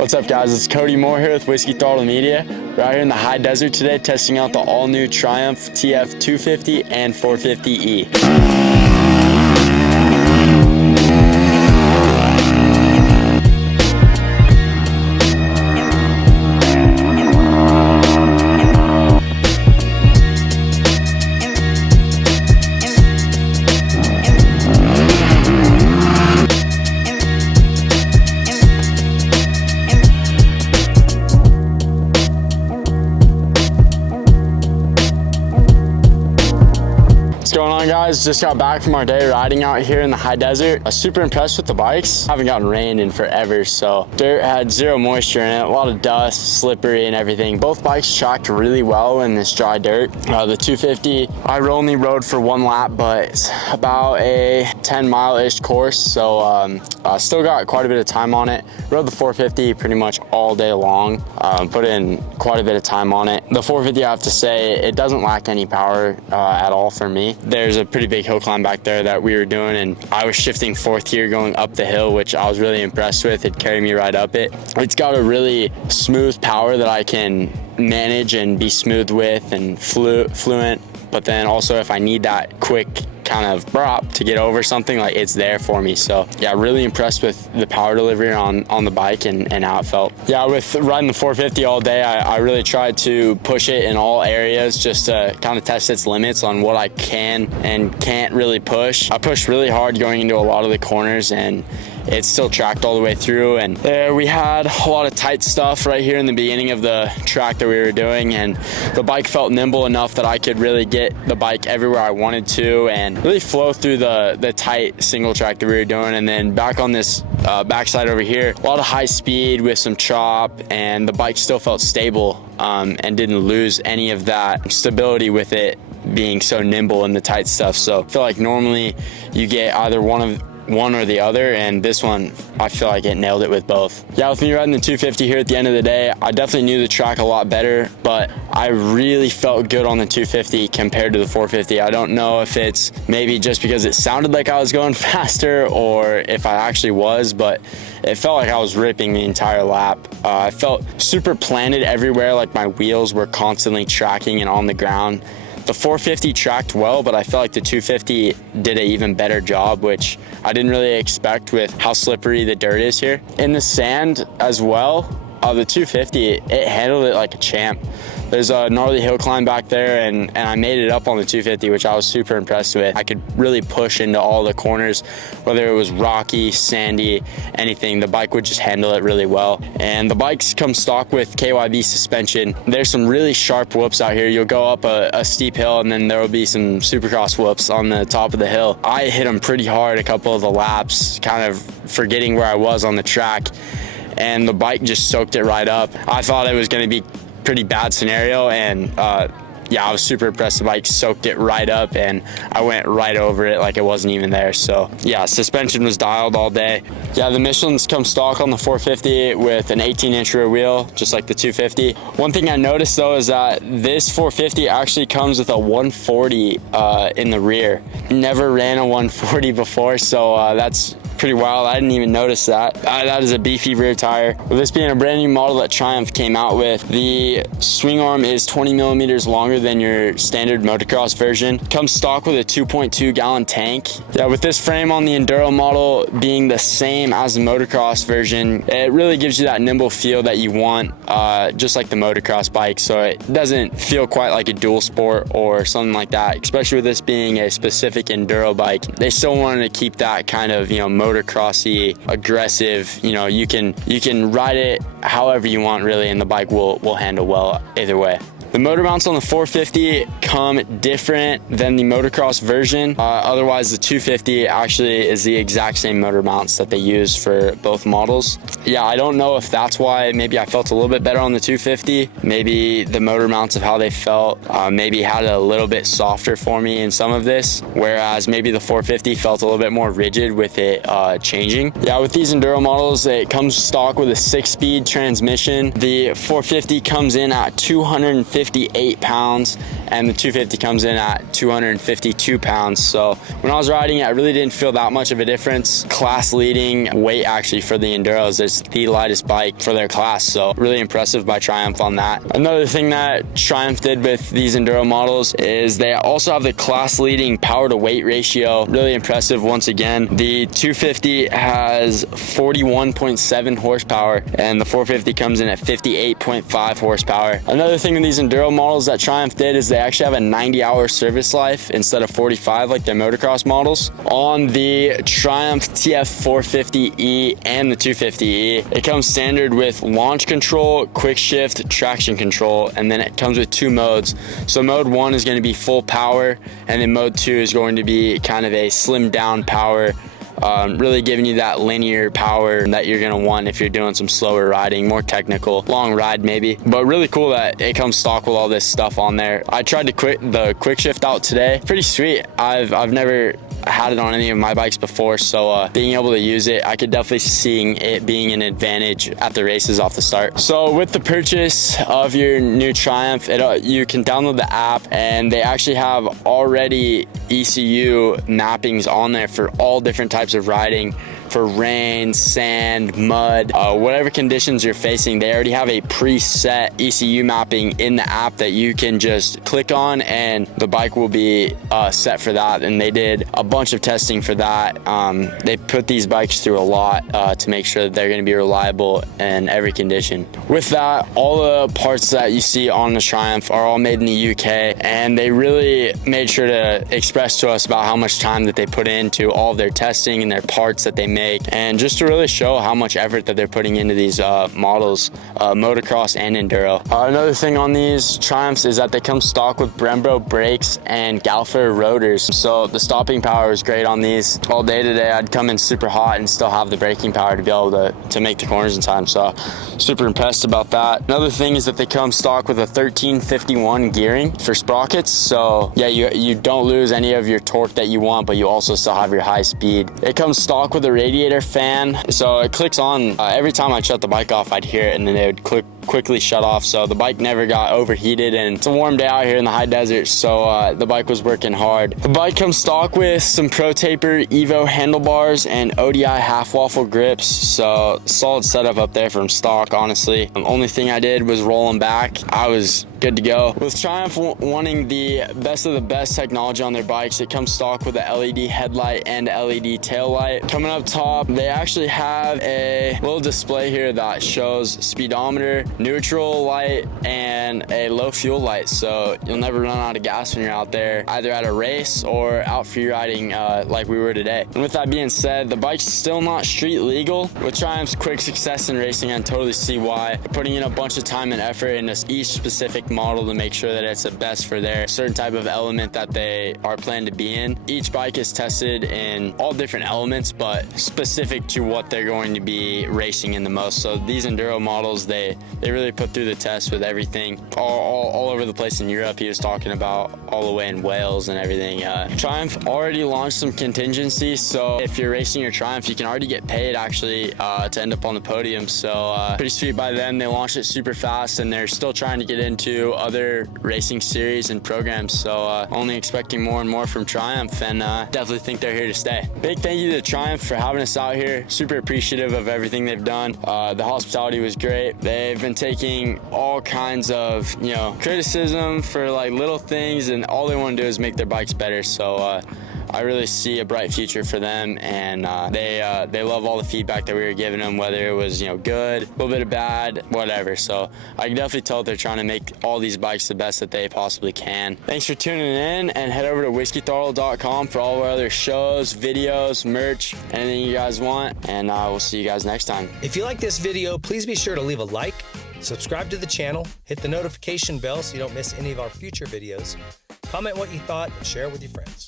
What's up, guys? It's Cody Moore here with WhiskeyThrottleMedia. We're out here in the high desert today testing out the all-new Triumph TF 250 and 450E. What's going on, guys? Just got back from our day riding out here in the high desert. I was super impressed with the bikes. Haven't gotten rain in forever, so dirt had zero moisture in it, a lot of dust, slippery and everything. Both bikes tracked really well in this dry dirt. The 250, I only rode for one lap, but it's about a 10-mile-ish course, so I still got quite a bit of time on it. Rode the 450 pretty much all day long. Put in quite a bit of time on it. The 450, I have to say, it doesn't lack any power at all for me. There's a pretty big hill climb back there that we were doing, and I was shifting fourth gear going up the hill, which I was really impressed with. It carried me right up it. It's got a really smooth power that I can manage and be smooth with and fluent, but then also if I need that quick kind of brop to get over something, like, it's there for me. So yeah, really impressed with the power delivery on the bike and how it felt. Yeah, with riding the 450 all day, I really tried to push it in all areas just to kind of test its limits on what I can and can't really push. I pushed really hard going into a lot of the corners, and it still tracked all the way through. And there we had a lot of tight stuff right here in the beginning of the track that we were doing, and the bike felt nimble enough that I could really get the bike everywhere I wanted to and really flow through the tight single track that we were doing. And then back on this backside over here, a lot of high speed with some chop, and the bike still felt stable and didn't lose any of that stability with it being so nimble in the tight stuff. So I feel like normally you get either one or the other, and this one I feel like it nailed it with both. Yeah, with me riding the 250 here at the end of the day, I definitely knew the track a lot better, but I really felt good on the 250 compared to the 450. I don't know if it's maybe just because it sounded like I was going faster or if I actually was, but it felt like I was ripping the entire lap. I felt super planted everywhere, like my wheels were constantly tracking and on the ground. The 450 tracked well, but I felt like the 250 did an even better job, which I didn't really expect with how slippery the dirt is here. In the sand as well, the 250, it handled it like a champ. There's a gnarly hill climb back there, and I made it up on the 250, which I was super impressed with. I could really push into all the corners, whether it was rocky, sandy, anything. The bike would just handle it really well. And the bikes come stock with KYB suspension. There's some really sharp whoops out here. You'll go up a steep hill, and then there will be some supercross whoops on the top of the hill. I hit them pretty hard a couple of the laps, kind of forgetting where I was on the track, and the bike just soaked it right up. I thought it was going to be pretty bad scenario, and yeah, I was super impressed. The bike soaked it right up, and I went right over it like it wasn't even there. So yeah, suspension was dialed all day. Yeah, the Michelin's come stock on the 450 with an 18-inch rear wheel, just like the 250. One thing I noticed though is that this 450 actually comes with a 140 in the rear. Never ran a 140 before, so that's pretty wild. I didn't even notice that. That is a beefy rear tire. With this being a brand new model that Triumph came out with, the swing arm is 20 millimeters longer than your standard motocross version. Comes stock with a 2.2 gallon tank. Yeah, with this frame on the Enduro model being the same as the motocross version, it really gives you that nimble feel that you want, just like the motocross bike. So it doesn't feel quite like a dual sport or something like that, especially with this being a specific Enduro bike. They still wanted to keep that kind of, motocrossy, aggressive, you can ride it however you want really, and the bike will handle well either way. The motor mounts on the 450 come different than the motocross version. Otherwise, the 250 actually is the exact same motor mounts that they use for both models. Yeah, I don't know if that's why maybe I felt a little bit better on the 250. Maybe the motor mounts of how they felt maybe had it a little bit softer for me in some of this, whereas maybe the 450 felt a little bit more rigid with it changing. Yeah, with these Enduro models, it comes stock with a 6-speed transmission. The 450 comes in at 250 258 pounds, and the 250 comes in at 252 pounds. So when I was riding it, I really didn't feel that much of a difference. Class leading weight actually for the Enduros. It's the lightest bike for their class, so really impressive by Triumph on that. Another thing that Triumph did with these Enduro models is they also have the class leading power to weight ratio. Really impressive once again. The 250 has 41.7 horsepower and the 450 comes in at 58.5 horsepower. Another thing with these Enduro models that Triumph did is they actually have a 90-hour service life instead of 45 like their motocross models. On the Triumph TF 450E and the 250E, it comes standard with launch control, quick shift, traction control, and then it comes with 2 modes. So mode 1 is going to be full power, and then mode 2 is going to be kind of a slimmed down power, really giving you that linear power that you're going to want if you're doing some slower riding, more technical, long ride maybe. But really cool that it comes stock with all this stuff on there. I tried to quit the quick shift out today. Pretty sweet. I've never had it on any of my bikes before, so being able to use it, I could definitely see it being an advantage at the races off the start. So with the purchase of your new Triumph, you can download the app, and they actually have already ECU mappings on there for all different types of riding, for rain, sand, mud, whatever conditions you're facing. They already have a preset ECU mapping in the app that you can just click on and the bike will be set for that. And they did a bunch of testing for that. They put these bikes through a lot to make sure that they're going to be reliable in every condition. With that, all the parts that you see on the Triumph are all made in the UK, and they really made sure to express to us about how much time that they put into all of their testing and their parts that they make, and just to really show how much effort that they're putting into these models, motocross and enduro. Another thing on these Triumphs is that they come stock with Brembo brakes and Galfer rotors, so the stopping power is great on these. All day today I'd come in super hot and still have the braking power to be able to make the corners in time, so super impressed about that. Another thing is that they come stock with a 1351 gearing for sprockets, so yeah, you don't lose any of your torque that you want, but you also still have your high speed. It comes stock with a Radiator Fan, so it clicks on every time I'd shut the bike off, I'd hear it, and then it would quickly shut off, so the bike never got overheated. And it's a warm day out here in the high desert, so the bike was working hard. The bike comes stock with some Pro Taper Evo handlebars and ODI half waffle grips, so solid setup up there from stock, honestly. The only thing I did was roll them back. I was good to go. With Triumph wanting the best of the best technology on their bikes, it comes stock with a LED headlight and LED tail light. Coming up top, they actually have a little display here that shows speedometer, neutral light, and a low fuel light, so you'll never run out of gas when you're out there, either at a race or out free riding like we were today. And with that being said, the bike's still not street legal. With Triumph's quick success in racing, I can totally see why. They're putting in a bunch of time and effort into each specific model to make sure that it's the best for their certain type of element that they are planned to be in. Each bike is tested in all different elements, but specific to what they're going to be racing in the most. So these Enduro models, they really put through the test with everything all over the place in Europe. He was talking about all the way in Wales and everything. Triumph already launched some contingencies, so if you're racing your Triumph, you can already get paid actually to end up on the podium, so pretty sweet by them. They launched it super fast, and they're still trying to get into other racing series and programs, so only expecting more and more from Triumph, and definitely think they're here to stay. Big thank you to Triumph for having us out here. Super appreciative of everything they've done. The hospitality was great. They've been taking all kinds of criticism for like little things, and all they want to do is make their bikes better, so I really see a bright future for them, and they love all the feedback that we were giving them, whether it was good, a little bit of bad, whatever. So I can definitely tell they're trying to make all these bikes the best that they possibly can. Thanks for tuning in, and head over to WhiskeyThrottle.com for all of our other shows, videos, merch, anything you guys want, and we'll see you guys next time. If you like this video, please be sure to leave a like, subscribe to the channel, hit the notification bell so you don't miss any of our future videos, comment what you thought, and share it with your friends.